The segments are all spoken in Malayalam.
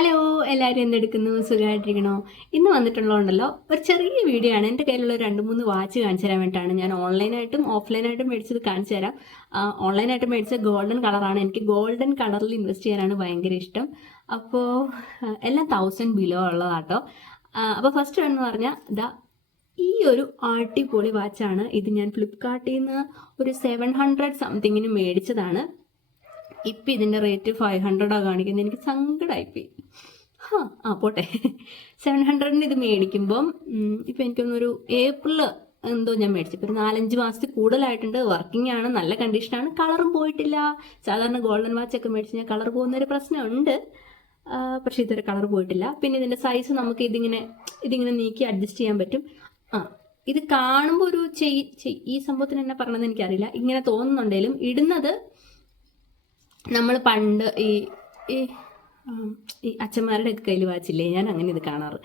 ഹലോ, എല്ലാവരും എന്തെടുക്കുന്നു? സുഖമായിട്ടിരിക്കണോ? ഇന്ന് വന്നിട്ടുള്ളതുണ്ടല്ലോ ഒരു ചെറിയ വീഡിയോ ആണ്. എൻ്റെ കയ്യിലുള്ള 2-3 വാച്ച് കാണിച്ചു തരാൻ വേണ്ടിയിട്ടാണ്. ഞാൻ ഓൺലൈനായിട്ടും ഓഫ്ലൈനായിട്ടും മേടിച്ചത് കാണിച്ചു തരാം. ഓൺലൈനായിട്ട് മേടിച്ച ഗോൾഡൻ കളറാണ്. എനിക്ക് ഗോൾഡൻ കളറിൽ ഇൻവെസ്റ്റ് ചെയ്യാനാണ് ഭയങ്കര ഇഷ്ടം. അപ്പോൾ എല്ലാം 1000 ബിലോ ഉള്ളതാട്ടോ. അപ്പോൾ ഫസ്റ്റ് എന്ന് പറഞ്ഞാൽ ഈ ഒരു അടിപൊളി വാച്ചാണ്. ഇത് ഞാൻ ഫ്ലിപ്കാർട്ടിൽ നിന്ന് ഒരു 700 സംതിങ്ങിന് മേടിച്ചതാണ്. ഇപ്പം ഇതിൻ്റെ റേറ്റ് 500 കാണിക്കുന്നത്. എനിക്ക് സങ്കടമായിപ്പോയി. പോട്ടെ. 700-ന് ഇത് മേടിക്കുമ്പം ഇപ്പം എനിക്കൊന്നൊരു ഏപ്രിൽ എന്തോ ഞാൻ മേടിച്ചു. ഇപ്പം ഒരു 4-5 മാസത്തിൽ കൂടുതലായിട്ടുണ്ട്. വർക്കിംഗ് ആണ്, നല്ല കണ്ടീഷനാണ്, കളറും പോയിട്ടില്ല. സാധാരണ ഗോൾഡൻ വാച്ചൊക്കെ മേടിച്ച് ഞാൻ കളർ പോകുന്നൊരു പ്രശ്നമുണ്ട്, പക്ഷേ ഇതൊരു കളർ പോയിട്ടില്ല. പിന്നെ ഇതിൻ്റെ സൈസ് നമുക്ക് ഇതിങ്ങനെ നീക്കി അഡ്ജസ്റ്റ് ചെയ്യാൻ പറ്റും. ഇത് കാണുമ്പോൾ ഒരു ഈ സംഭവത്തിന് എന്നെ പറഞ്ഞതെന്ന് എനിക്കറിയില്ല, ഇങ്ങനെ തോന്നുന്നുണ്ടെങ്കിലും ഇടുന്നത് നമ്മൾ പണ്ട് ഈ അച്ഛന്മാരുടെ ഒക്കെ കയ്യിൽ വാച്ചില്ലേ, ഞാൻ അങ്ങനെ ഇത് കാണാറ്.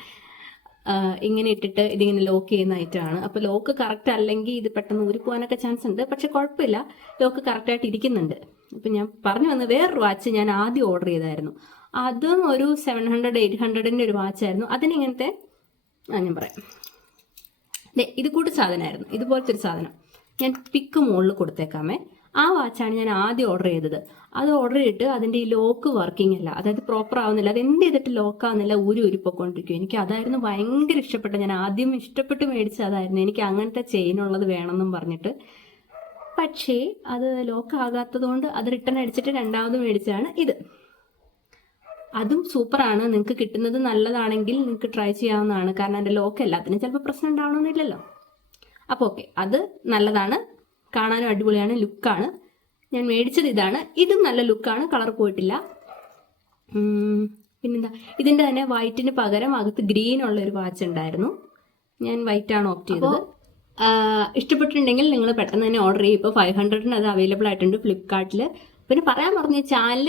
ഇങ്ങനെ ഇട്ടിട്ട് ഇതിങ്ങനെ ലോക്ക് ചെയ്യുന്ന ഐറ്റമാണ്. അപ്പോൾ ലോക്ക് കറക്റ്റ് അല്ലെങ്കിൽ ഇത് പെട്ടെന്ന് ഊരിപ്പോകാനൊക്കെ ചാൻസ് ഉണ്ട്, പക്ഷെ കുഴപ്പമില്ല, ലോക്ക് കറക്റ്റായിട്ട് ഇരിക്കുന്നുണ്ട്. അപ്പം ഞാൻ പറഞ്ഞു വന്ന വേറൊരു വാച്ച് ഞാൻ ആദ്യം ഓർഡർ ചെയ്തായിരുന്നു. അതും ഒരു 700-800-ൻ്റെ ഒരു വാച്ചായിരുന്നു. അതിനിങ്ങനത്തെ ഞാൻ പറയാം, ഇത് കൂട്ട് സാധനമായിരുന്നു, ഇതുപോലത്തെ ഒരു സാധനം. ഞാൻ പിക്ക് മുകളിൽ കൊടുത്തേക്കാമേ. ആ വാച്ചാണ് ഞാൻ ആദ്യം ഓർഡർ ചെയ്തത്. അത് ഓർഡർ ചെയ്തിട്ട് അതിൻ്റെ ഈ ലോക്ക് വർക്കിംഗ് അല്ല, അതായത് പ്രോപ്പർ ആവുന്നില്ല. അത് എന്ത് ചെയ്തിട്ട് ലോക്ക് ആവുന്നില്ല, ഊരിപ്പോയിക്കൊണ്ടിരിക്കും. എനിക്ക് അതായിരുന്നു ഭയങ്കര ഇഷ്ടപ്പെട്ടത്. ഞാൻ ആദ്യം ഇഷ്ടപ്പെട്ട് മേടിച്ചത് അതായിരുന്നു. എനിക്ക് അങ്ങനത്തെ ചെയിനുള്ളത് വേണമെന്നും പറഞ്ഞിട്ട്. പക്ഷേ അത് ലോക്ക് ആകാത്തത് കൊണ്ട് അത് റിട്ടേൺ അടിച്ചിട്ട് രണ്ടാമത് മേടിച്ചതാണ് ഇത്. അതും സൂപ്പറാണ്. നിങ്ങൾക്ക് കിട്ടുന്നത് നല്ലതാണെങ്കിൽ നിങ്ങൾക്ക് ട്രൈ ചെയ്യാവുന്നതാണ്. കാരണം എൻ്റെ ലോക്ക് എല്ലാത്തിനും ചിലപ്പോൾ പ്രശ്നം ഉണ്ടാവണമെന്നില്ലല്ലോ. അപ്പോൾ ഓക്കെ, അത് നല്ലതാണ്, കാണാനും അടിപൊളിയാണ്, ലുക്കാണ്. ഞാൻ മേടിച്ചത് ഇതാണ്. ഇതും നല്ല ലുക്കാണ്, കളർ പോയിട്ടില്ല. പിന്നെന്താ, ഇതിൻ്റെ തന്നെ വൈറ്റിന് പകരം അകത്ത് ഗ്രീൻ ഉള്ളൊരു വാച്ച് ഉണ്ടായിരുന്നു. ഞാൻ വൈറ്റാണ് ഓപ്റ്റ് ചെയ്തത്. ഇഷ്ടപ്പെട്ടിട്ടുണ്ടെങ്കിൽ നിങ്ങൾ പെട്ടെന്ന് തന്നെ ഓർഡർ ചെയ്യും. ഇപ്പോൾ 500-ന് അത് അവൈലബിൾ ആയിട്ടുണ്ട് ഫ്ലിപ്കാർട്ടിൽ. പിന്നെ പറയാൻ പറഞ്ഞു, ഈ ചാനൽ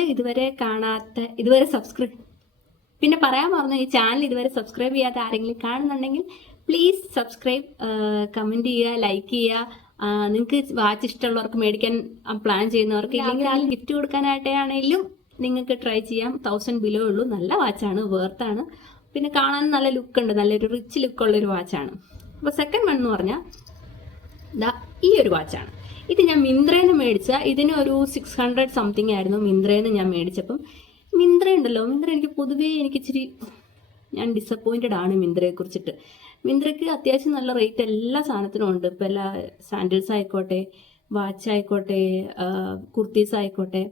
ഇതുവരെ സബ്സ്ക്രൈബ് ചെയ്യാത്ത ആരെങ്കിലും കാണുന്നുണ്ടെങ്കിൽ പ്ലീസ് സബ്സ്ക്രൈബ്, കമൻറ്റ് ചെയ്യുക, ലൈക്ക് ചെയ്യുക. നിങ്ങൾക്ക് വാച്ച് ഇഷ്ടമുള്ളവർക്ക്, മേടിക്കാൻ പ്ലാൻ ചെയ്യുന്നവർക്ക്, ഇല്ലെങ്കിൽ ആരും ഗിഫ്റ്റ് കൊടുക്കാനായിട്ടാണെങ്കിലും നിങ്ങൾക്ക് ട്രൈ ചെയ്യാം. 1000 ബിലോ ഉള്ളൂ. നല്ല വാച്ചാണ്, വേർത്താണ്. പിന്നെ കാണാൻ നല്ല ലുക്ക് ഉണ്ട്, നല്ലൊരു റിച്ച് ലുക്കുള്ളൊരു വാച്ചാണ്. അപ്പോൾ സെക്കൻഡ് വൺ എന്ന് പറഞ്ഞാൽ ഈ ഒരു വാച്ചാണ്. ഇത് ഞാൻ മിന്ത്രയിൽ നിന്ന് മേടിച്ച, ഇതിന് ഒരു 600 സംതിങ് ആയിരുന്നു മിന്ത്രയിൽ നിന്ന് ഞാൻ മേടിച്ചപ്പം. മിന്ത്ര എനിക്ക് പൊതുവേ ഞാൻ ഡിസപ്പോയിൻറ്റഡ് ആണ് മിന്ത്രയെ കുറിച്ചിട്ട്. മിന്ത്രയ്ക്ക് അത്യാവശ്യം നല്ല റേറ്റ് എല്ലാ സാധനത്തിനും ഉണ്ട്. ഇപ്പോൾ എല്ലാ സാൻഡിൽസ് ആയിക്കോട്ടെ, വാച്ച് ആയിക്കോട്ടെ, കുർത്തീസ് ആയിക്കോട്ടെ.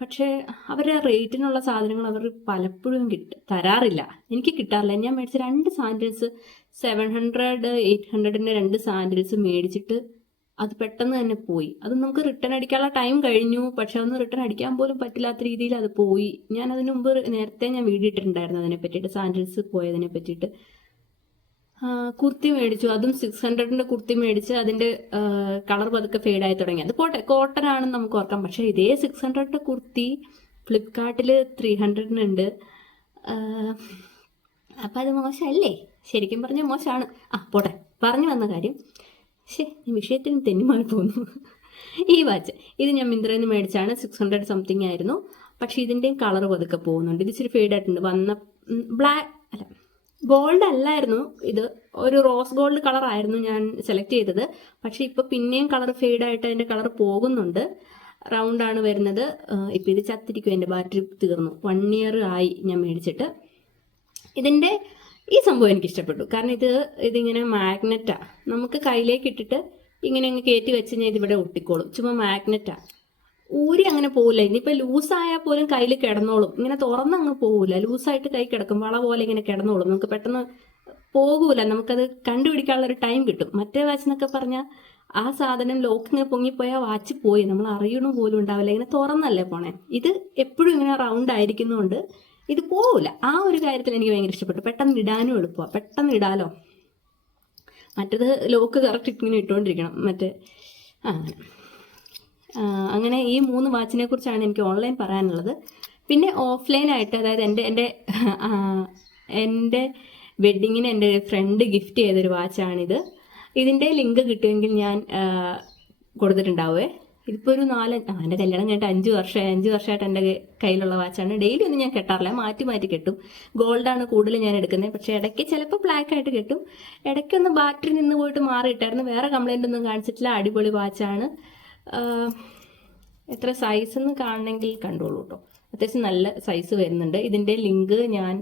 പക്ഷേ അവരുടെ റേറ്റിനുള്ള സാധനങ്ങൾ അവർ പലപ്പോഴും തരാറില്ല, എനിക്ക് കിട്ടാറില്ല. ഞാൻ മേടിച്ച 2 സാൻഡിൽസ് 700-800-ൻ്റെ 2 സാൻഡിൽസ് മേടിച്ചിട്ട് അത് പെട്ടെന്ന് തന്നെ പോയി. അത് നമുക്ക് റിട്ടേൺ അടിക്കാനുള്ള ടൈം കഴിഞ്ഞു, പക്ഷെ അതൊന്നും റിട്ടേൺ അടിക്കാൻ പോലും പറ്റില്ലാത്ത രീതിയിൽ അത് പോയി. ഞാൻ അതിന് മുമ്പ് നേരത്തെ ഞാൻ വീഡിയോ ഇട്ടിട്ടുണ്ടായിരുന്നു അതിനെ പറ്റിയിട്ട്, സാൻഡിൽസ് പോയതിനെ പറ്റിയിട്ട്. കുർത്തി മേടിച്ചു, അതും 600-ൻ്റെ കുർത്തി മേടിച്ച് അതിൻ്റെ കളർ പതുക്കെ ഫെയ്ഡായി തുടങ്ങി. അത് പോട്ടെ, കോട്ടൺ ആണെന്ന് നമുക്ക് ഓർക്കാം. പക്ഷേ ഇതേ 600-ൻ്റെ കുർത്തി ഫ്ലിപ്കാർട്ടിൽ 300-നുണ്ട്. അപ്പം അത് മോശമല്ലേ? ശരിക്കും പറഞ്ഞാൽ മോശമാണ്. പോട്ടെ, പറഞ്ഞു വന്ന കാര്യം, ഈ വിഷയത്തിന് തെന്നിമാറി പോകുന്നു. ഈ വാച്ച് ഇത് ഞാൻ മിന്ത്രയിൽ നിന്ന് മേടിച്ചാണ്. 600 സംതിങ് ആയിരുന്നു. പക്ഷെ ഇതിൻ്റെയും കളർ പതുക്കെ പോകുന്നുണ്ട്. ഇത് ഇച്ചിരി ഫെയ്ഡായിട്ടുണ്ട്. ഗോൾഡ് അല്ലായിരുന്നു ഇത്, ഒരു റോസ് ഗോൾഡ് കളർ ആയിരുന്നു ഞാൻ സെലക്ട് ചെയ്തത്. പക്ഷെ ഇപ്പോൾ പിന്നെയും കളർ ഫെയ്ഡായിട്ട് അതിൻ്റെ കളർ പോകുന്നുണ്ട്. റൗണ്ടാണ് വരുന്നത്. ഇപ്പം ഇത് ചത്തിരിക്കും, എൻ്റെ ബാറ്ററി തീർന്നു. 1 ഇയർ ആയി ഞാൻ മേടിച്ചിട്ട്. ഇതിൻ്റെ ഈ സംഭവം എനിക്ക് ഇഷ്ടപ്പെട്ടു. കാരണം ഇതിങ്ങനെ മാഗ്നറ്റാണ്. നമുക്ക് കയ്യിലേക്ക് ഇട്ടിട്ട് ഇങ്ങനെ അങ്ങ് കയറ്റി വെച്ച് കഴിഞ്ഞാൽ ഇതിവിടെ ഒട്ടിക്കോളും. ചുമ്മാ മാഗ്നറ്റാണ്, ഊരി അങ്ങനെ പോകില്ല. ഇനിയിപ്പോൾ ലൂസായാൽ പോലും കയ്യിൽ കിടന്നോളും. ഇങ്ങനെ തുറന്നങ്ങ് പോകില്ല, ലൂസായിട്ട് കൈ കിടക്കും, വള പോലെ ഇങ്ങനെ കിടന്നോളും. നമുക്ക് പെട്ടെന്ന് പോകൂല, നമുക്കത് കണ്ടുപിടിക്കാനുള്ളൊരു ടൈം കിട്ടും. മറ്റേ വാച്ച് എന്നൊക്കെ പറഞ്ഞാൽ ആ സാധനം ലോക്കിങ്ങനെ പൊങ്ങിപ്പോയാൽ വാച്ച് പോയി, നമ്മൾ അറിയണ പോലും ഉണ്ടാവില്ല. ഇങ്ങനെ തുറന്നല്ലേ പോണേ. ഇത് എപ്പോഴും ഇങ്ങനെ റൗണ്ട് ആയിരിക്കുന്നതുകൊണ്ട് ഇത് പോവില്ല. ആ ഒരു കാര്യത്തിൽ എനിക്ക് ഭയങ്കര ഇഷ്ടപ്പെട്ടു. പെട്ടെന്ന് ഇടാനും എളുപ്പമാണ്, പെട്ടെന്ന് ഇടാലോ. മറ്റേത് ലോക്ക് കറക്റ്റ് ഇങ്ങനെ ഇട്ടുകൊണ്ടിരിക്കണം. അങ്ങനെ ഈ 3 വാച്ചിനെ കുറിച്ചാണ് എനിക്ക് ഓൺലൈൻ പറയാനുള്ളത്. പിന്നെ ഓഫ്ലൈനായിട്ട്, അതായത് എൻ്റെ വെഡ്ഡിങ്ങിന് എൻ്റെ ഫ്രണ്ട് ഗിഫ്റ്റ് ചെയ്തൊരു വാച്ചാണിത്. ഇതിൻ്റെ ലിങ്ക് കിട്ടുമെങ്കിൽ ഞാൻ കൊടുത്തിട്ടുണ്ടാവുമേ. ഇതിപ്പോൾ ഒരു എൻ്റെ കല്യാണം കഴിഞ്ഞിട്ട് 5 വർഷമായിട്ട് എൻ്റെ കയ്യിലുള്ള വാച്ചാണ്. ഡെയിലി ഒന്നും ഞാൻ കെട്ടാറില്ല, മാറ്റി മാറ്റി കെട്ടും. ഗോൾഡാണ് കൂടുതൽ ഞാൻ എടുക്കുന്നത്. പക്ഷേ ഇടയ്ക്ക് ചിലപ്പോൾ ബ്ലാക്ക് ആയിട്ട് കെട്ടും. ഇടയ്ക്കൊന്ന് ബാറ്ററി നിന്ന് പോയിട്ട് മാറിയിട്ടായിരുന്നു. വേറെ കംപ്ലൈൻ്റ് ഒന്നും കാണിച്ചിട്ടില്ല. അടിപൊളി വാച്ചാണ്. എത്ര സൈസ് എന്ന് കാണണമെങ്കിൽ കണ്ടോളൂ കേട്ടോ. അത്യാവശ്യം നല്ല സൈസ് വരുന്നുണ്ട്. ഇതിൻ്റെ ലിങ്ക് ഞാൻ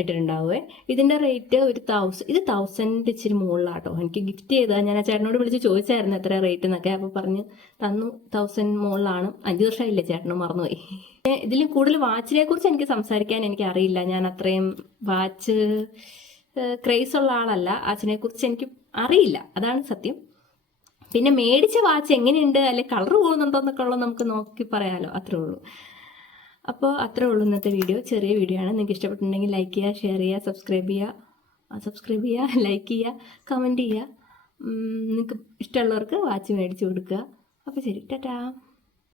ഇട്ടിട്ടുണ്ടാവുമേ. ഇതിൻ്റെ റേറ്റ് ഒരു 1000 ഇച്ചിരി മുകളിലാട്ടോ. എനിക്ക് ഗിഫ്റ്റ് ചെയ്തതാണ്. ഞാൻ ആ ചേട്ടനോട് വിളിച്ച് ചോദിച്ചായിരുന്നു എത്ര റേറ്റ് എന്നൊക്കെ. അപ്പോൾ പറഞ്ഞു തന്നു 1000 മുകളിലാണ്. 5 വർഷമായില്ലേ ചേട്ടന്, മറന്നുപോയി. ഇതിൽ കൂടുതൽ വാച്ചിനെ കുറിച്ച് എനിക്ക് സംസാരിക്കാൻ എനിക്ക് അറിയില്ല. ഞാൻ അത്രയും വാച്ച് ക്രേസ് ഉള്ള ആളല്ല. വാച്ചിനെ കുറിച്ച് എനിക്ക് അറിയില്ല, അതാണ് സത്യം. പിന്നെ മേടിച്ച വാച്ച് എങ്ങനെയുണ്ട്, അല്ലെ കളർ പോകുന്നുണ്ടോ എന്നൊക്കെ ഉള്ളത് നമുക്ക് നോക്കി പറയാമല്ലോ, അത്രേ ഉള്ളൂ. അപ്പോൾ അത്രേ ഉള്ളൂ ഇന്നത്തെ വീഡിയോ. ചെറിയ വീഡിയോ ആണ്. നിങ്ങൾക്ക് ഇഷ്ടപ്പെട്ടിട്ടുണ്ടെങ്കിൽ ലൈക്ക് ചെയ്യുക, ഷെയർ ചെയ്യുക, സബ്സ്ക്രൈബ് ചെയ്യുക, ലൈക്ക് ചെയ്യുക, കമൻറ്റ് ചെയ്യുക. നിങ്ങൾക്ക് ഇഷ്ടമുള്ളവർക്ക് വാച്ച് മേടിച്ച് കൊടുക്കുക. അപ്പോൾ ശരി, ടാറ്റാ.